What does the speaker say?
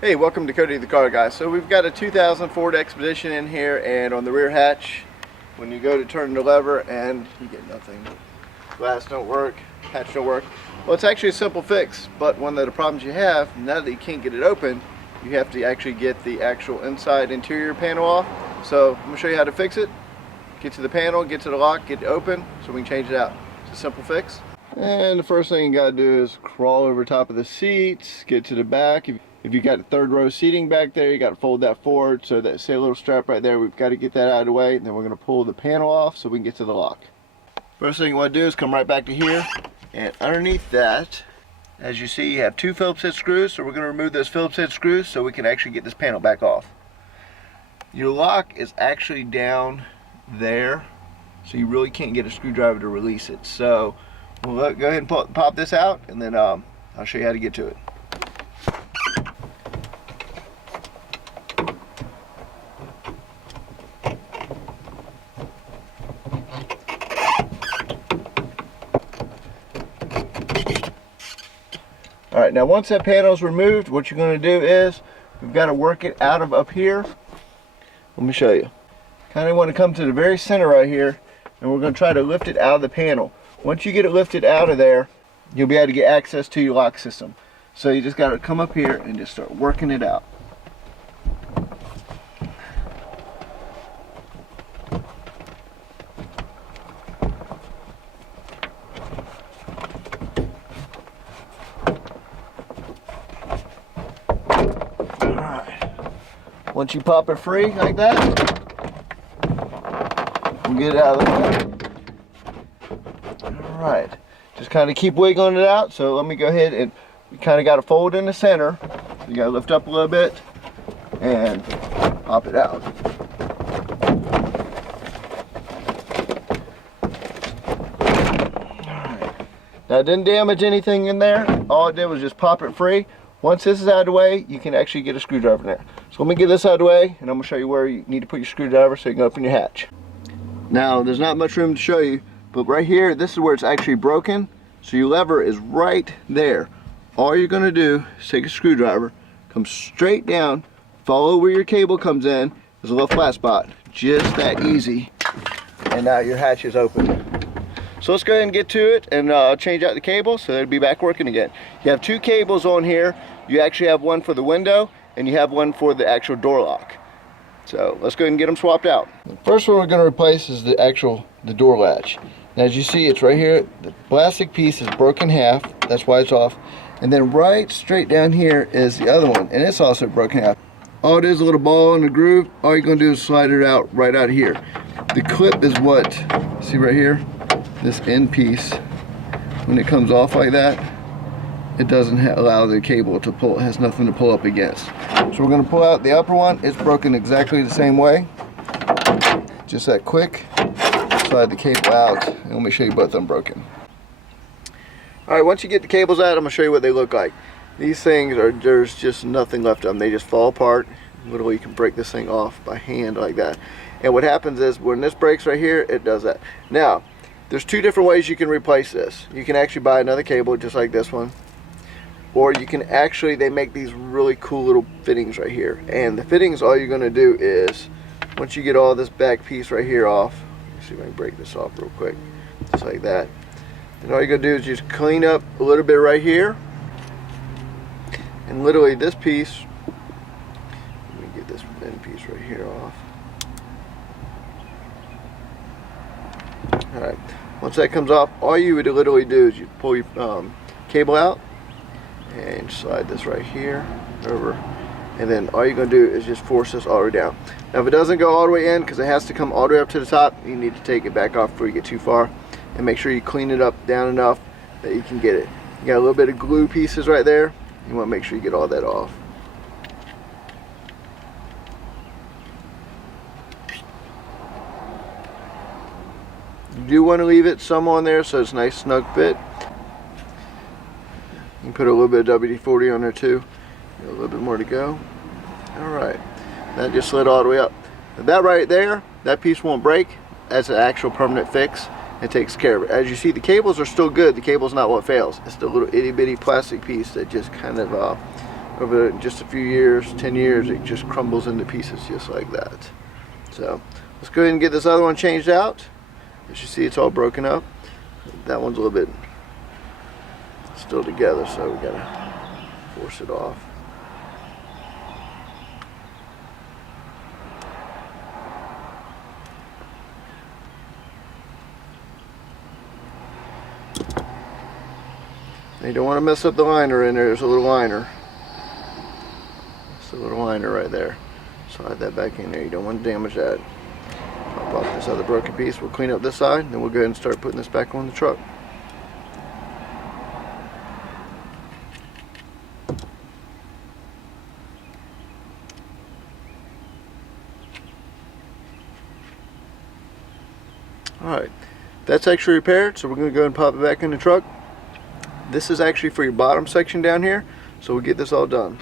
Hey, welcome to Cody the Car Guy. So we've got a 2000 Ford Expedition in here, and on the rear hatch, when you go to turn the lever and you get nothing. Glass don't work, hatch don't work. Well, it's actually a simple fix, but one of the problems you have, now that you can't get it open, you have to actually get the actual inside interior panel off. So I'm going to show you how to fix it. Get to the panel, get to the lock, get it open so we can change it out. It's a simple fix. And the first thing you got to do is crawl over top of the seats, get to the back. If you got third row seating back there, you got to fold that forward. So that, say, a little strap right there, we've got to get that out of the way. And then we're going to pull the panel off so we can get to the lock. First thing you want to do is come right back to here. And underneath that, as you see, you have two Phillips head screws. So we're going to remove those Phillips head screws so we can actually get this panel back off. Your lock is actually down there, so you really can't get a screwdriver to release it. So we'll go ahead and pop this out, and then I'll show you how to get to it. Alright, now once that panel is removed, what you're going to do is we've got to work it out of up here. Let me show you. Kind of want to come to the very center right here, and we're going to try to lift it out of the panel. Once you get it lifted out of there, you'll be able to get access to your lock system. So you just got to come up here and just start working it out. Once you pop it free like that, we'll get it out of the way. Alright, just kind of keep wiggling it out. So let me go ahead, and we kind of got to fold in the center. You got to lift up a little bit and pop it out. Alright, now it didn't damage anything in there. All it did was just pop it free. Once this is out of the way, you can actually get a screwdriver in there. So let me get this out of the way, and I'm going to show you where you need to put your screwdriver so you can open your hatch. Now, there's not much room to show you, but right here, this is where it's actually broken. So your lever is right there. All you're going to do is take a screwdriver, come straight down, follow where your cable comes in. There's a little flat spot. Just that easy. And now your hatch is open. So let's go ahead and get to it, and change out the cable so it'll be back working again. You have two cables on here. You actually have one for the window, and you have one for the actual door lock. So let's go ahead and get them swapped out. The first one we're going to replace is the door latch. Now, as you see, it's right here. The plastic piece is broken in half. That's why it's off. And then right straight down here is the other one, and it's also broken in half. All it is a little ball in the groove. All you're going to do is slide it out right out of here. The clip is what, see right here? This end piece, when it comes off like that, it doesn't allow the cable to pull. It has nothing to pull up against. So we're going to pull out the upper one. It's broken exactly the same way. Just that quick. Slide the cable out, and let me show you both of them broken. Alright, once you get the cables out, I'm going to show you what they look like. These things there's just nothing left of them. They just fall apart. Literally, you can break this thing off by hand like that. And what happens is, when this breaks right here, it does that. Now, there's two different ways you can replace this. You can actually buy another cable just like this one, or you can actually, they make these really cool little fittings right here. And the fittings, all you're going to do is, once you get all this back piece right here off, let me see if I can break this off real quick, just like that. Then all you're going to do is just clean up a little bit right here, and literally this piece, let me get this end piece right here off. Alright, once that comes off, all you would literally do is you pull your cable out and slide this right here over, and then all you're going to do is just force this all the way down. Now, if it doesn't go all the way in, because it has to come all the way up to the top, you need to take it back off before you get too far, and make sure you clean it up down enough that you can get it. You got a little bit of glue pieces right there. You want to make sure you get all that off. You do want to leave it some on there so it's a nice snug fit. You can put a little bit of WD-40 on there too. A little bit more to go. Alright, that just slid all the way up. Now that right there, that piece won't break. That's an actual permanent fix. It takes care of it. As you see, the cables are still good. The cable's not what fails. It's the little itty bitty plastic piece that just kind of over just a few years, 10 years, it just crumbles into pieces just like that. So let's go ahead and get this other one changed out. As you see, it's all broken up. That one's a little bit still together, so we gotta force it off. You don't want to mess up the liner in there. There's a little liner. It's a little liner right there. Slide that back in there. You don't want to damage that. Pop off this other broken piece. We'll clean up this side, then we'll go ahead and start putting this back on the truck. Alright, that's actually repaired, so we're going to go ahead and pop it back in the truck. This is actually for your bottom section down here, so we'll get this all done.